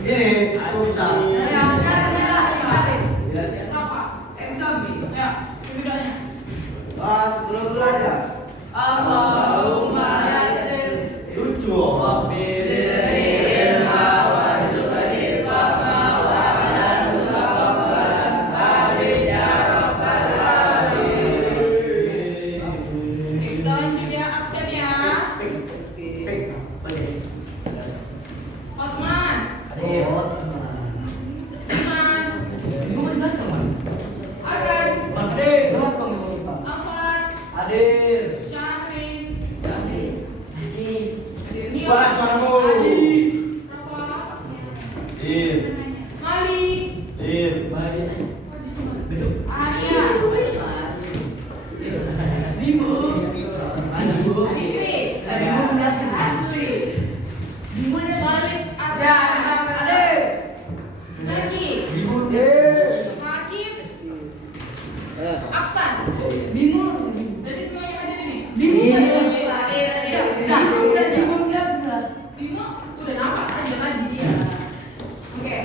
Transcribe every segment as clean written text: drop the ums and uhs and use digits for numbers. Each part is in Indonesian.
Gini, aku bisa. Ya, cari. Kenapa? Ya, bedanya. Sebelum belajar. Allahumma yassir. Lucu. Kita lanjut ya absennya. Hotman, Mas, Agan, Afan, Syahrin, Balas suaramu. Rafa, Dim. Mali, Dim. Arya, Fikri, Adli, Balik, Nagi, Hakim, Aktan. Dari semuanya hadir ini. Bimo udah nampak aja tadi dia. Oke.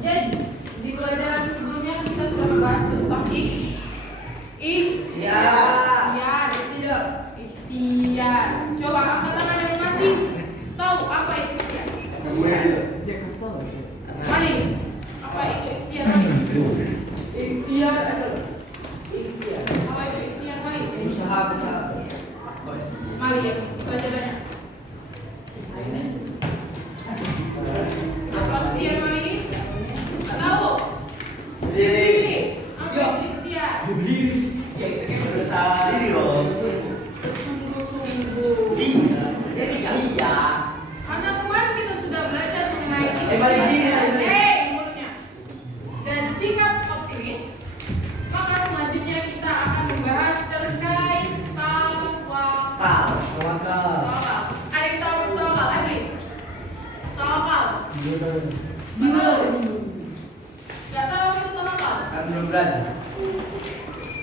Jadi di pelajaran sebelumnya kita sudah membahas tentang ikhtiar. Coba angkat tangan yang masih tahu apa itu ikhtiar. Mari. Apa itu ikhtiar? Mari. Apa itu ikhtiar? Mari. Mari ya. Baca banyak. Apa ikhtiar Mari? Tak tahu. Berdiri. Apa itu ikhtiar? Berdiri loh. Sungguh-sungguh. Karena kemarin kita sudah belajar mengenai mulutnya dan sikap optimis. Maka selanjutnya kita akan membahas terkait tawakal. Ada yang tahu tawakal lagi? Tawakal. Gak tahu apa itu tawakal? Kan belum belajar.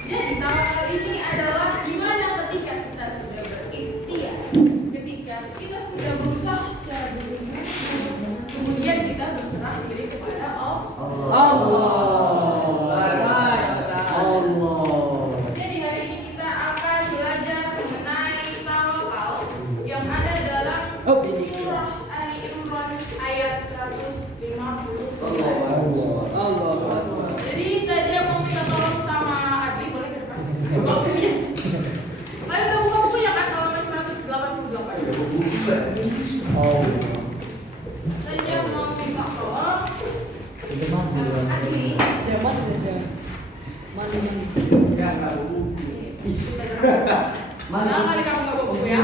Jadi tawakal ini adalah gimana ketika kita sudah berikhtiar, ketika kita sudah berusaha secara bersungguh-sungguh, kemudian kita berserah diri kepada Jadi hari ini kita akan belajar mengenai tawakal yang ada dalam surah Ali Imran ayat 150. Jadi tadi yang mau minta tolong sama Adi boleh ke depan. Buka bukunya. Kalian udah buka bukunya kan halaman 188. Saya mau minta tolong Adi. Nah, kali kamu nggak bawa buku ya.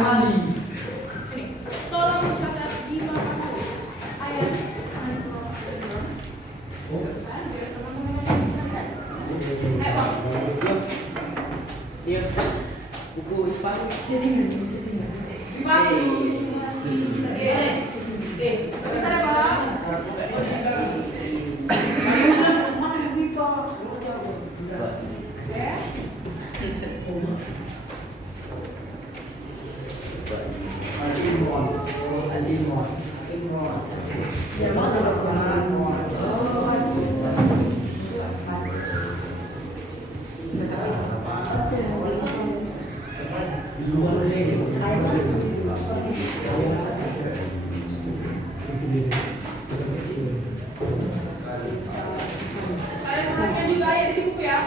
Ini, tolong catat di mana tulis ayat surah Al-Imran. Saya biar teman-teman yang bisa kan. Bisa deh, Bang. Kalian perhatikan juga ayat di buku ya.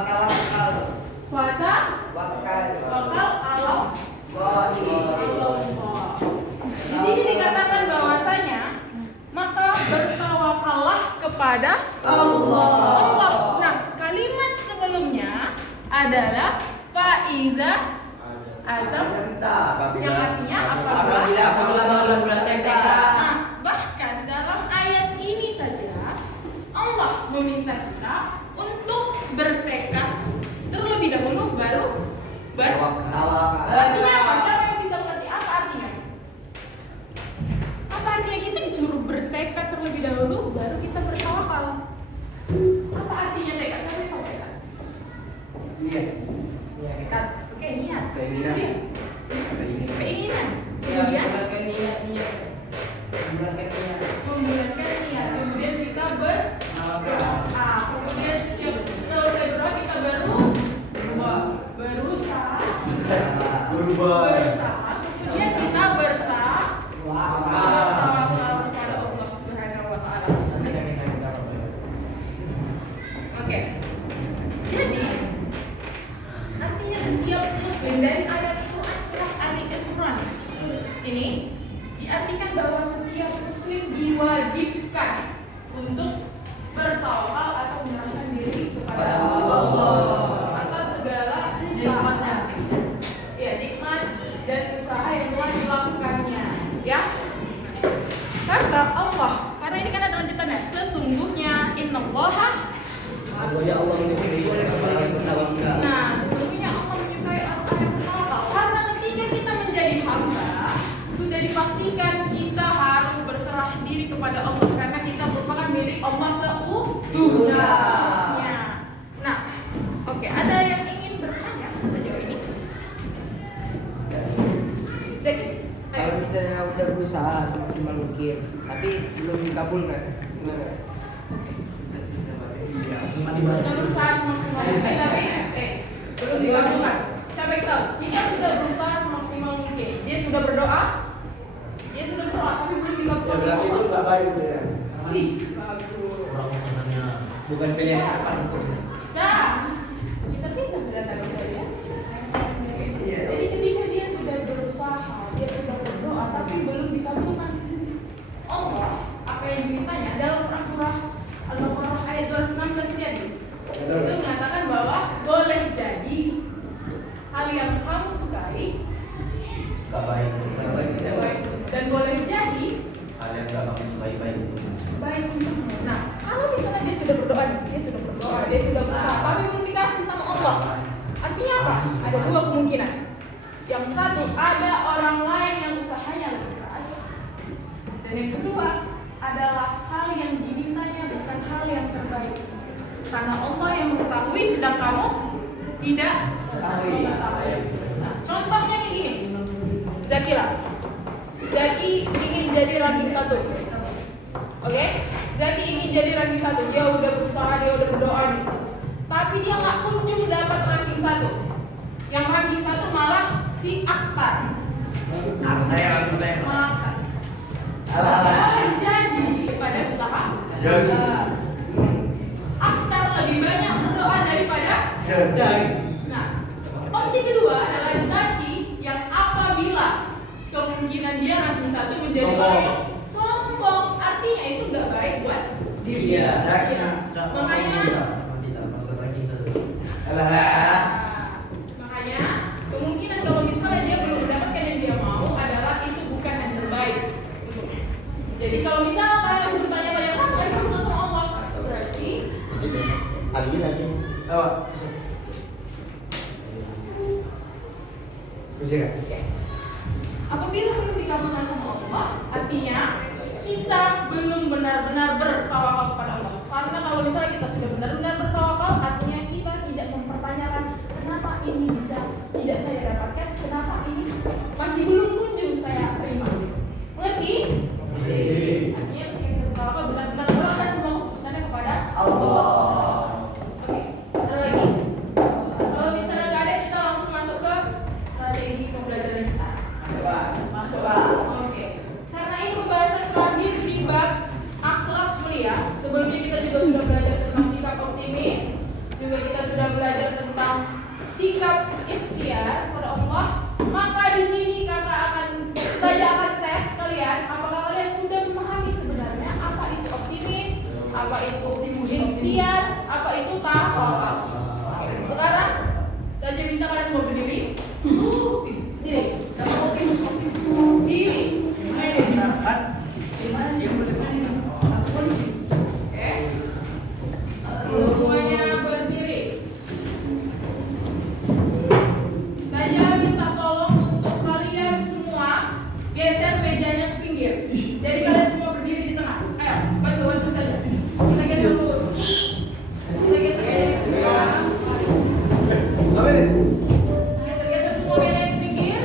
Wakal. Fata Wakal. wakal Allah. Allah. Di sini dikatakan bahwasanya maka bertawakallah kepada Allah. Nah, kalimat sebelumnya adalah faiza azam yang artinya apabila Nah, bahkan dalam ayat ini saja Allah meminta kita untuk bertekad terlebih dahulu baru artinya apa? Siapa yang bisa mengerti apa artinya? Apa artinya kita disuruh bertekad terlebih dahulu baru kita bertawakal? Apa artinya tekad? Siapa yang tahu tekad? Iya. Tekad. Oke, niat. Keinginan. Kemudian keinginan. Kemudian membulatkan niat. Kemudian kita kemudian selesai berdoa kita berusaha. Kemudian kita bertawakal kepada Allah Subhanahu wa taala. Oke. Jadi artinya setiap muslim dari ayat Quran surah Ali Imran ini diartikan bahwa setiap muslim diwajibkan untuk bertawakal atau menyerahkan diri kepada Allah atas segala usahanya, ya nikmat dan usaha yang telah dilakukannya, ya. Kata Allah, karena ini kan ada lanjutannya. Sesungguhnya innallaha Nah, sesungguhnya Allah menyukai orang yang bertawakal. Karena ketika kita menjadi hamba, sudah dipastikan kita harus berserah diri kepada Allah karena kita merupakan milik Allah seutuhnya. Nah, oke, ada yang ingin bertanya sejauh ini? Jadi, Kalau misalnya udah berusaha semaksimal mungkin, tapi belum dikabulkan, gimana? kita berusaha semaksimal mungkin, tapi belum dikabulkan. Siapa yang tahu? Kita sudah berusaha semaksimal mungkin. Dia sudah berdoa, tapi belum dikabulkan. Berarti itu nggak baik gitu ya? Bagus. Bukan pilihan apa itu? Bisa. Kita pindah berdasarkan dia. Iya. Jadi ketika dia sudah berusaha, dia sudah berdoa, tapi belum dikabulkan. Allah, apa yang dimintanya dalam surah Al-Baqarah ayat 216 jadi. Itu mengatakan bahwa boleh jadi hal yang kamu sukai Gak baik, tidak baik, dan boleh jadi hal yang gak kamu sukai baik. baik untukmu. Nah, kalau misalnya dia sudah berdoa, dia sudah berusaha, tapi belum dikasih sama Allah. Artinya apa? Ada dua kemungkinan. Yang satu, ada orang lain yang usahanya lebih keras. Dan yang kedua, adalah hal yang dimintanya bukan hal yang terbaik. Karena Allah yang mengetahui, sedang kamu tidak mengetahui. Nah, contohnya kayak gini. Zaki ingin jadi ranking 1. Oke? Zaki ingin jadi ranking 1. Dia udah berusaha, dia udah berdoa nih. Tapi dia nggak kunjung dapat ranking 1. Yang ranking 1 malah si Aktar. Saya. Malah jadi daripada usaha. Jadi. Aktar lebih banyak berdoa daripada Jadi. Nah, opsi kedua adalah Zaki yang apabila kemungkinan dia ranking 1 menjadi Sombong. orang yang sombong, artinya itu nggak baik buat diri. Iya. Makanya makanya kemungkinan kalau misalnya dia belum mendapatkan yang dia mau adalah itu bukan yang terbaik untuknya. Jadi kalau misalnya kalian masih bertanya-tanya kamu nggak sama Allah, berarti Lagi. oke. Apabila belum dikabulkan sama Allah, artinya kita belum benar-benar bertawakal kepada Allah. Karena kalau misalnya kita sudah benar-benar bertawakal, artinya kita tidak mempertanyakan kenapa ini bisa tidak saya dapatkan, kenapa ini masih belum kunjung saya terima. Mengerti? Artinya yang bertawakal benar-benar serahkan semua keputusannya kepada Allah. Oke, ada lagi. Kalau misalnya nggak ada, kita langsung masuk ke strategi pembelajaran kita. Masuk. Oke. Karena ini pembahasan terakhir di bab akhlak mulia. Sebelumnya kita juga sudah belajar bersikap ikhtiar pada Allah, maka di sini saya akan tes kalian apakah kalian sudah memahami sebenarnya apa itu optimis, apa itu ikhtiar, apa itu tawakal. Sekarang saya minta kalian semua berdiri. Diri, sama optimis. Diri. Semuanya berdiri. Saya minta tolong untuk kalian semua geser mejanya ke pinggir. Jadi kalian semua berdiri di tengah. Ayo, bantu saja. Kita geser dulu. Kita geser. Geser semua mejanya ke pinggir.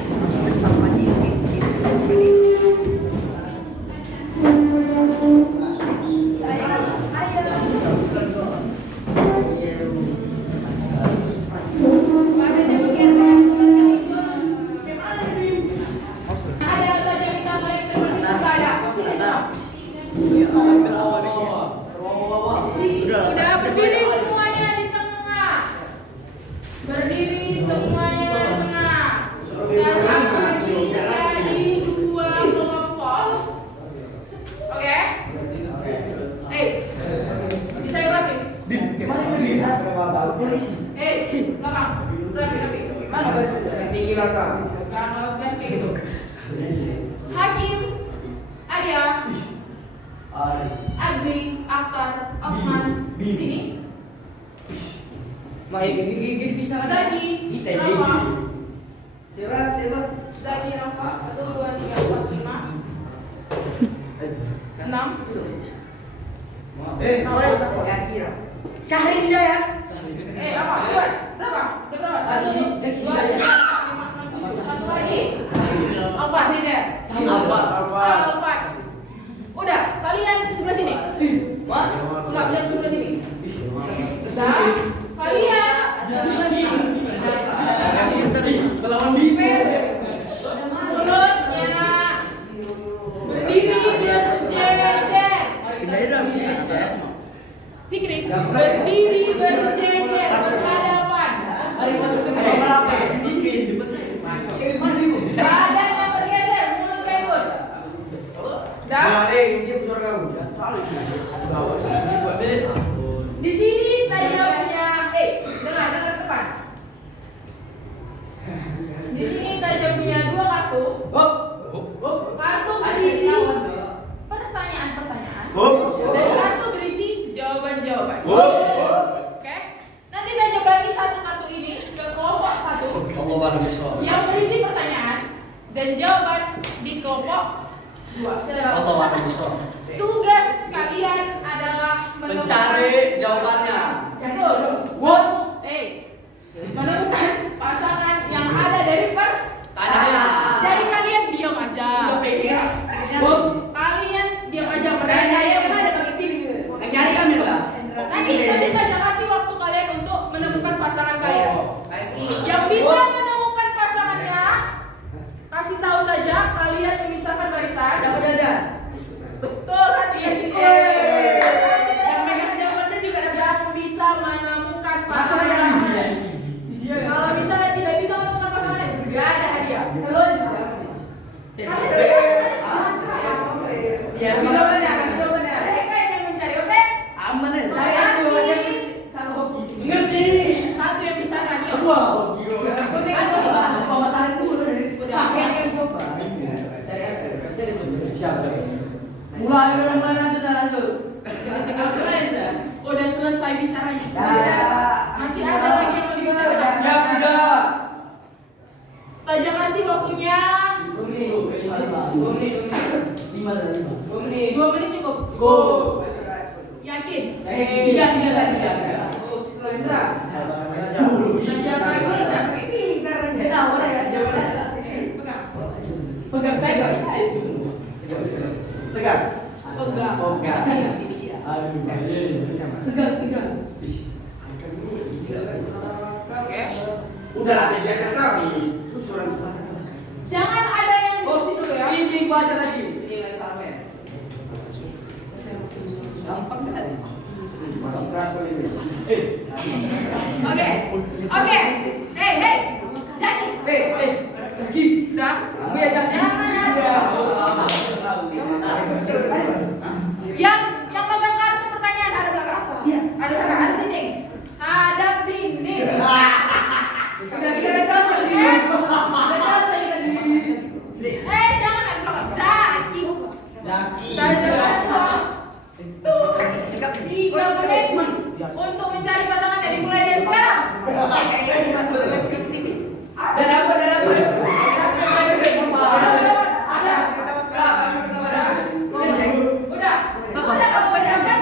Udah berdiri semuanya di tengah. Berdiri semuanya di tengah. Dan bagi jadi dua kelompok. Oke? Bisa ya rapi? Belakang. Rapi. Mana barisnya? Tinggi belakang. Jangan garis kayak gitu. Hakim, Arya, Adri, Aktar, Akman, sini. Gigi bisa kan? Zaki, Bisa, Rafa, Tebak. Zaki, Rafa, 1, 2, 3, 4, 5, 6. Kira. Syahri Hidayat. Rafa, buat. Berapa? Udah berapa? 1, 2, 3, 4, 5, 6, 7. Satu lagi. Alfa, tidak. Alfa. Udah, kalian sebelah sini. Enggak, lihat sebelah sini. Nah, kalian mulutnya berdiri berjejer. Fikri, berdiri berjejer berhadapan. Badannya bergeser, mulut kebut. Dan di sini saya punya dengar depan. Di sini saya punya 2 kartu. Kartu berisi pertanyaan-pertanyaan. Dan kartu berisi jawaban-jawaban. Oke? Nanti saya bagi satu kartu ini ke kelompok 1 yang berisi pertanyaan dan jawaban di kelompok 2. Tugas kalian adalah Mencari jawabannya. menemukan pasangan yang ada dari pertanyaan. Jadi kalian diam aja. Kalian diam aja. Nanti saya kasih waktu kalian untuk menemukan pasangan kalian. Yang bisa menemukan pasangannya, kasih tahu saja. Kalian memisahkan barisan. Dapat aja. Betul, hati-hati. Yang bisa menemukan pasangan. Kalau misalnya tidak bisa menemukan pasangan, nggak ada hadiah. Jawabannya. Mereka yang mencari, oke? Aman ya. Ngerti. Satu yang bicara dia. Mulai lanjut. Udah selesai bicaranya. Ya. Masih ada lagi yang mau dibicarakan. Siap udah. Taja kasih waktunya 2 menit cukup. Yakin? Tiga. Taja kasih. Pegang. Tegak. Pegang. Tegang. Oke. Udah lah, jangan kami. Itu suara Jangan ada yang diskusi dulu ya. Ini baca lagi. Sini lagi sampai. Gampang kan? Masih keras lagi. Oke. Hey. Sudah? Kamu ya jangan. Yang megang kartu pertanyaan ada belakang. Iya. Ada dinding. Hadap dinding. Sudah kita cocok ya. Sudah cocok tadi. Jangan ada belakang. Daki. Tuh. 3 menit untuk mencari pasangannya dimulai dari sekarang. Dan apa? Udah kamu bacakan.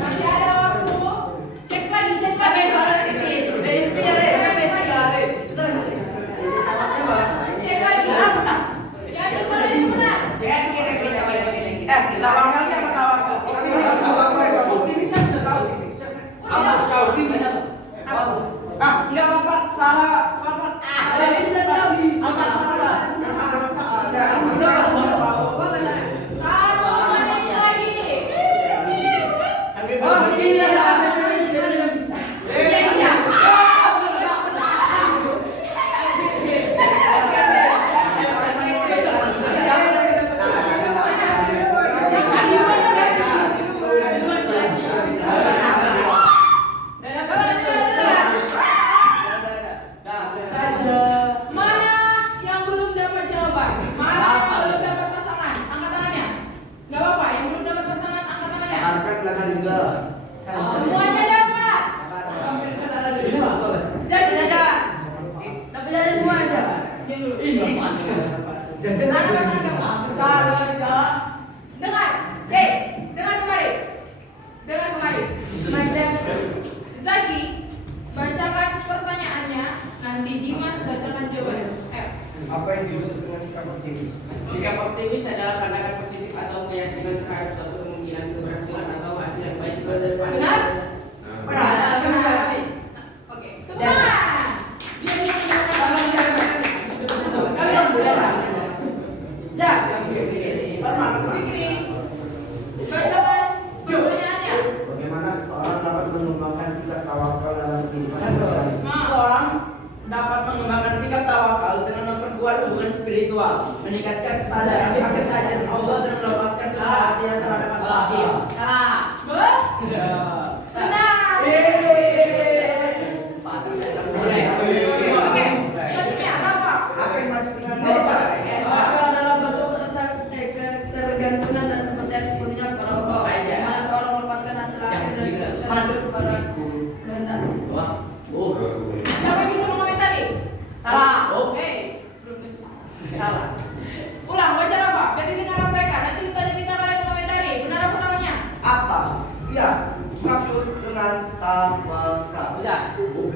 Masih ada waktu. Cek lagi. Cek lagi. Ya, itu benar. Kita wakil siapa tawakal? Enggak apa-apa, salah apa? Empat salah. Mana yang belum dapat jawaban? Mana yang belum dapat pasangan? Angkat tangannya. Enggak apa-apa, yang belum dapat pasangan angkat tangannya. Semuanya dapat. Jadi dapat jajan semua aja. Diam dulu. Mana pasangan kamu? Dengar. Dengar kembali. Zaki, bacakan pertanyaannya. Nanti Dimas bacakan jawabannya. Ayo. Apa yang dimaksud dengan sikap optimis? Sikap optimis adalah pandangan positif atau keyakinan terhadap suatu kemungkinan keberhasilan atau hasil yang baik di masa depan. Benar? Benar. Oke. Tepuk tangan. Jadi bacakan pertanyaannya. Bagaimana seseorang dapat mengembangkan sikap tawakal dalam kehidupan sehari-hari? Seorang dapat mengembangkan sikap tawakal dengan memperkuat hubungan spiritual, meningkatkan kesadaran akan kehadiran Allah dan melepaskan keperhatian terhadap masalah akhir. Benar. Oke. Tadinya apa? Apa yang masuk dengan Tawakal adalah bentuk ketergantungan dan kepercayaan sepenuhnya kepada Allah. Di mana seorang melepaskan hasil akhir dari keputusan hidup kepada kehendak. Siapa yang bisa mengomentari? Salah. Belum tentu. Salah. Ulang, baca apa? Jadi dengar mereka. Nanti kita minta kalian mengomentari. Benar apa salahnya? Apa? Ya, maksud dengan tawakal.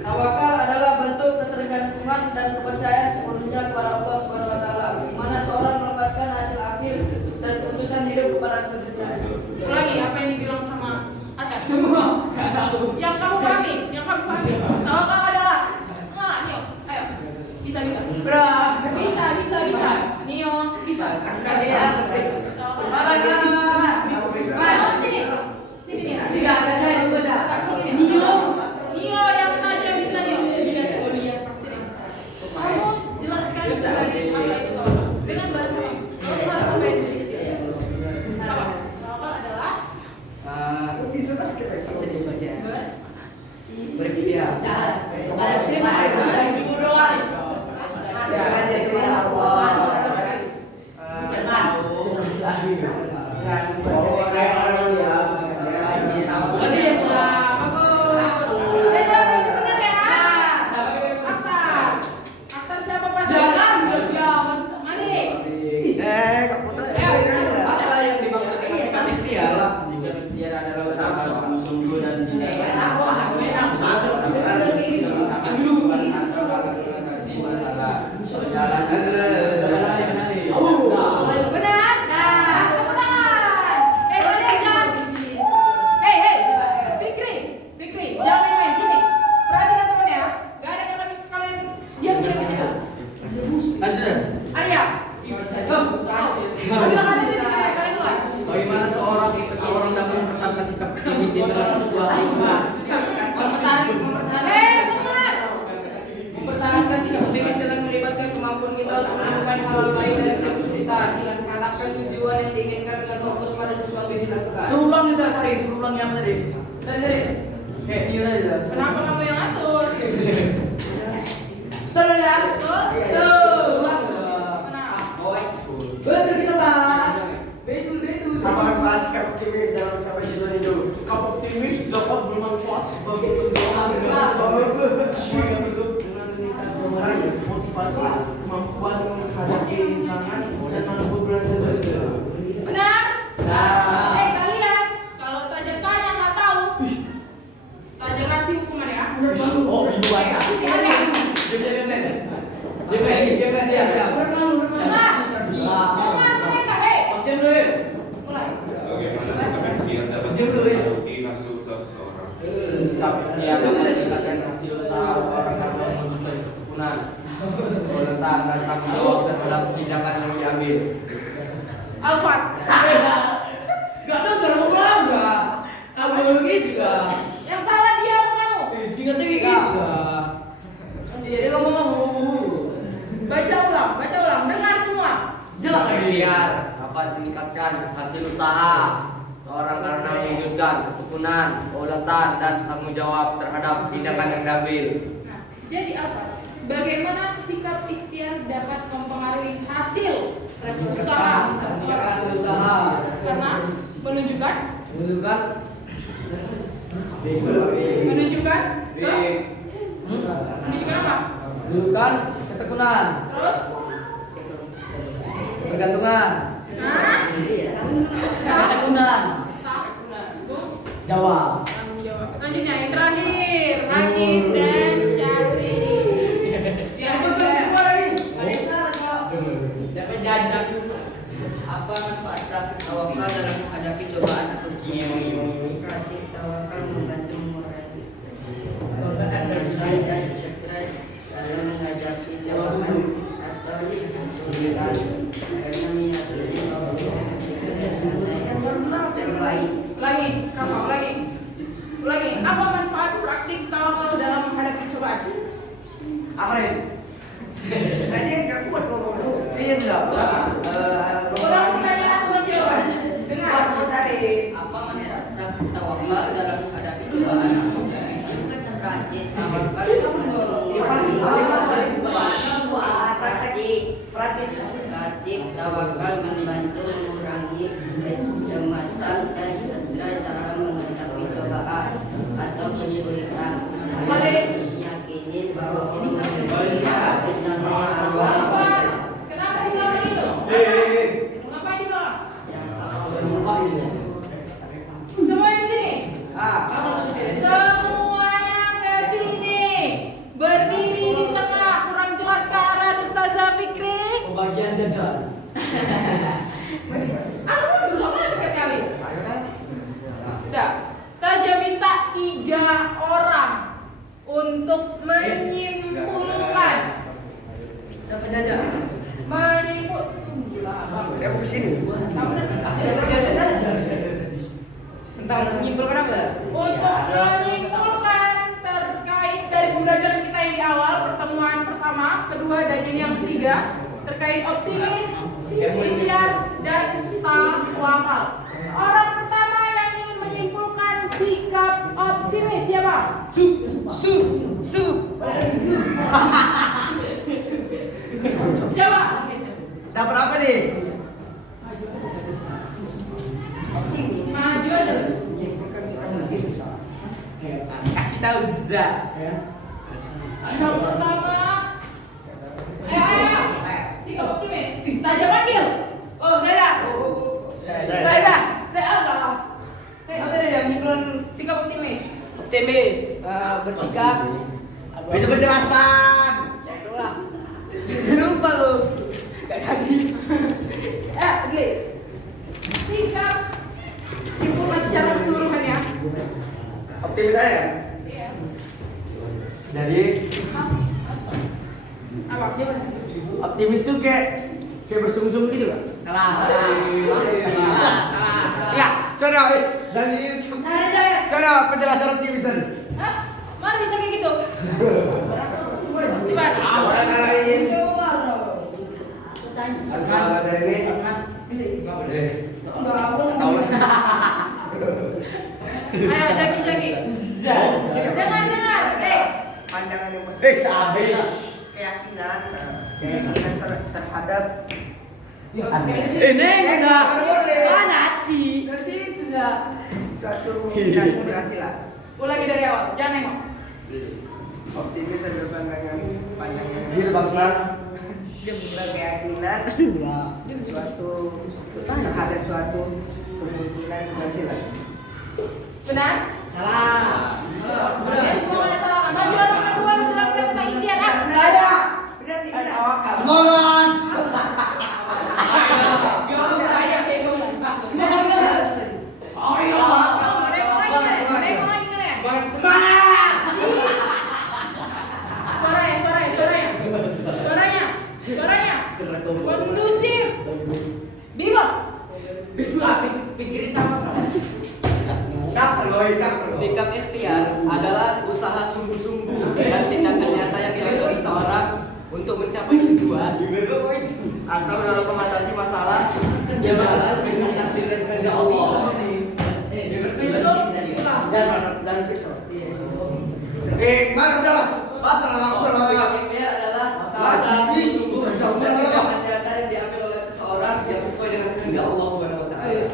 Tawakal adalah bentuk ketergantungan dan kepercayaan sepenuhnya kepada Allah Subhanahu wa taala. Di mana seorang melepaskan hasil akhir dan keputusan hidup kepada kehendak. Ulangi apa yang dibilang sama atas. Semua. Yang kamu pahami. Tawakal adalah. Nio. Ayo. Bisa. Bisa. Nio, bisa. Sini. Nio yang tadi yang bisa Nio. Sini. Kamu jelaskan kembali apa itu tawakal dengan bahasa Indonesia. Apa? Tawakal adalah Bisa tak kita Jadi baca. Bagaimana seorang dapat mempertahankan sikap optimis di tengah situasi Mempertahankan sikap optimis dalam melibatkan kemampuan kita untuk menemukan hal baik dari setiap kesulitan. Menetapkan tujuan yang diinginkan dengan fokus pada sesuatu yang dilakukan. Suruh ulang apa tadi? Tadi. Kayak dia aja. Kenapa kamu yang atur? Terlihat. Betul kita Pak. Betul. Apa manfaat sikap optimis dalam mencapai tujuan hidup? Sikap optimis dapat bermanfaat sebagai Hidup dengan meningkat memerangi motivasi, kemampuan menghadapi rintangan dan mampu berhasil. Benar? Nah. Kalian, kalau Taja tanya nggak tahu, Taja kasih hukuman ya. Oh, ibu baca. Dia. Dengar mereka, Pasien dulu. mulai. Bagaimana sikap yang siap dapat Diam dulu, ya. memasuki hasil usaha seseorang? Ya, meningkatkan hasil usaha seorang karena mencapai kepunan, kesulitan dan tanggung jawab terhadap tindakan yang diambil. Alfat. Gak ada mau enggak. Aku begitu juga. Yang salah dia apa kamu? Tinggal sedikit juga. Dia ngomong. Baca ulang. Dengar semua. Jelas lagi. Biar dapat meningkatkan hasil usaha seorang karena mewujudkan ketukunan, keulatan dan tanggung jawab terhadap tindakan yang diambil. Nah, jadi apa? Bagaimana sikap ikhtiar dapat mempengaruhi hasil usaha seseorang? Hasil usaha. Karena menunjukkan menunjukkan apa? Menunjukkan ketekunan, Terus? ketergantungan, Hah? ketekunan, Terus? jawab. Tanggung jawab. Selanjutnya yang terakhir, Hakim dan Syahrini. Dapat jajan. Apa manfaat praktik tawakal dalam menghadapi cobaan atau ujian? Praktik tawakal membantu mengurangi beban dan stres dalam menghadapi cobaan atau kesulitan karena meyakini bahwa yang terbaik. Ulangi, Rafa, ulangi. Apa manfaat praktik tawakal dalam menghadapi cobaan? Apa ini? Nanti nggak kuat ngomong. Iya sudah. Ulang pertanyaan, ulang jawaban. Dengar. Apa manfaat praktik tawakal dalam menghadapi cobaan atau kesulitan? Praktik tawakal Praktik tawakal membantu mengurangi kecemasan dan stres dalam menghadapi cobaan atau kesulitan. Yakinin bahwa kita tidak bencana yang Apa? Kenapa diulang itu? Ngapain diulang? Semuanya ke sini. Semuanya ke sini. Berdiri di tengah. Kurang jelas sekarang Ustazah Fikri. Pembagian jajan. Aku dulu mana dekat kali? Udah. Taja minta 3 orang untuk menyimpulkan. Dapat jajan. Saya mau kesini. Kamu nanti Tentang menyimpulkan apa? untuk menyimpulkan terkait dari pembelajaran kita yang di awal, pertemuan pertama, kedua, dan ini yang ketiga, terkait optimis, ikhtiar, dan tawakal. Orang pertama yang ingin menyimpulkan sikap optimis siapa? Siapa? Dapat apa nih? Maju aja. Kasih tahu Za. Yang pertama, sikap optimis. Taja panggil. Oh, saya. Saya apa? Saya yang nyimpulan sikap optimis. Optimis, bersikap. Itu penjelasan. Lupa lu. Gak jadi. Gini. Sikap simpulkan secara keseluruhan ya. Optimis saya. Jadi Apa? Gimana? optimis tuh kayak bersungguh-sungguh gitu kan? Salah. Coba, jadi coba penjelasan optimism. Hah? Mana bisa kayak gitu? Coba. Orang kalau ini Coba. apa dari ini? Ayo jagi. Dengar. Pandangan emosi. Habis. Keyakinan terhadap Ini bisa. Mana Ci? Dari sini bisa. Suatu kemungkinan keberhasilan. Ulangi dari awal. Jangan nengok. Optimis dan berbangga pandangan Gitu bangsa. keyakinan suatu terhadap suatu kemungkinan keberhasilan. Benar? Salah. Kalian semuanya salah. Maju orang kedua menjelaskan tentang impian. Saya benar nih tawakal. Semangat. Saya bingung. Suaranya. Kondusif. Bingung. Pikirin tawakal. Sikap ikhtiar adalah usaha sungguh-sungguh dan tindakan nyata yang dilakukan seseorang untuk mencapai tujuan atau dalam mengatasi masalah yang berjalan dengan takdir dan kehendak Allah. Dan besok. Mana udah lah. Batal lah aku lah. Sikap ikhtiar adalah usaha sungguh dan tindakan nyata yang diambil oleh seseorang yang sesuai dengan kehendak Allah Subhanahu wa taala.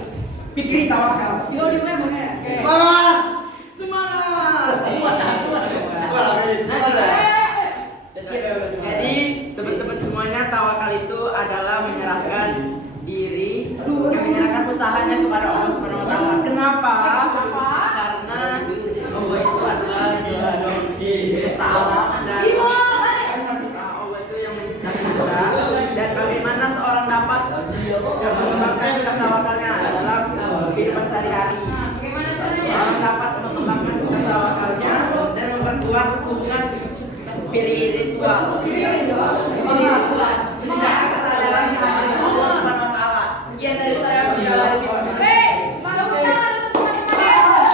Pikirin tawakal. Di mana ya? Semangat. Semangat. Jadi teman-teman semuanya tawakal itu adalah menyerahkan diri, menyerahkan usahanya kepada Allah Subhanahu wa taala. Kenapa? Karena Allah itu adalah semesta alam dan Allah itu yang menciptakan kita. Dan bagaimana seorang dapat mengembangkan sikap tawakalnya dalam kehidupan sehari-hari. Bagaimana caranya? Seorang dapat mengembangkan sikap tawakalnya dan memperkuat hubungan spiritual. Meningkatkan kesadaran kehadiran Allah Subhanahu wa taala. Sekian dari saya Abdullah. Semangat tangan untuk teman-teman.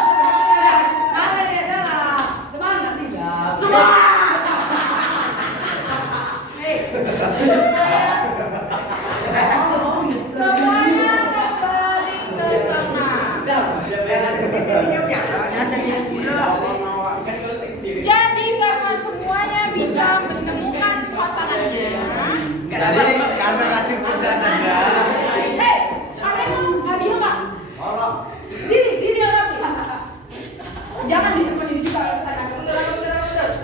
Kalian ya salah. Semangat tidak. Semuanya kembali ke tengah. Jadi karena semuanya bisa menemukan pasangannya. Jadi karena kacung perjalanan ya. Hei, kalian mau hadiah nggak? Diri yang rapi. Jangan di depan ini juga sana. Mundur.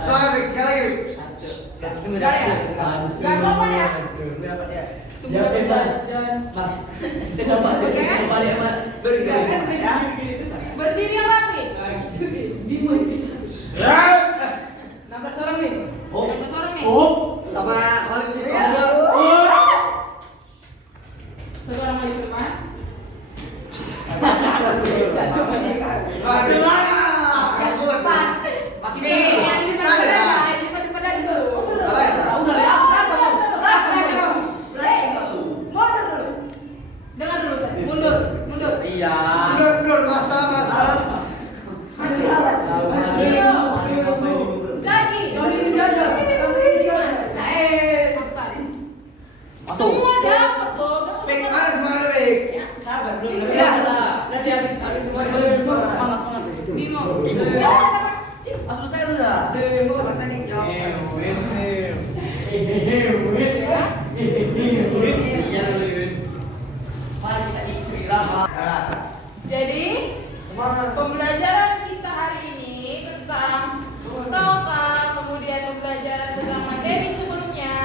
Soalnya sekali lagi. Udah ya. Gak sopan ya. Tunggu dapat berdiri yang rapi. 16 orang nih. 16 orang nih. Sama kalau gitu. Satu orang maju ke depan. Pas. Yang di depan aja tuh. Udah ya. Mundur dulu. Dengar dulu. Mundur. Iya. Mundur masa. Zaki. Semua dapat loh. Mana semangat baik. Sabar dulu. Nanti habis semua Semangat. Bimo. Asal saya udah. Jadi pembelajaran kita hari ini tentang tawakal, kemudian pembelajaran tentang materi sebelumnya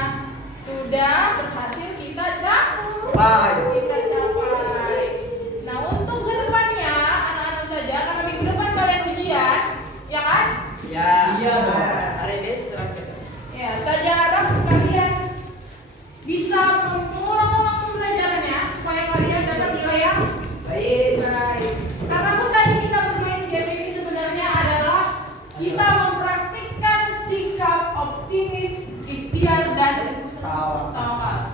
sudah berhasil kita capai. Nah, untuk kedepannya anak-anak saja, karena minggu depan kalian ujian, ya kan? Iya. Hari ini terakhir. Ya, saya harap kalian bisa mengulang-ulang pembelajarannya supaya kalian dapat nilai yang baik. Karena pun tadi kita bermain game ini sebenarnya adalah kita mempraktikkan sikap optimis, ikhtiar dan tawakal.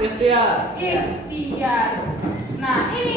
Ikhtiar. Ikhtiar. Nah, ini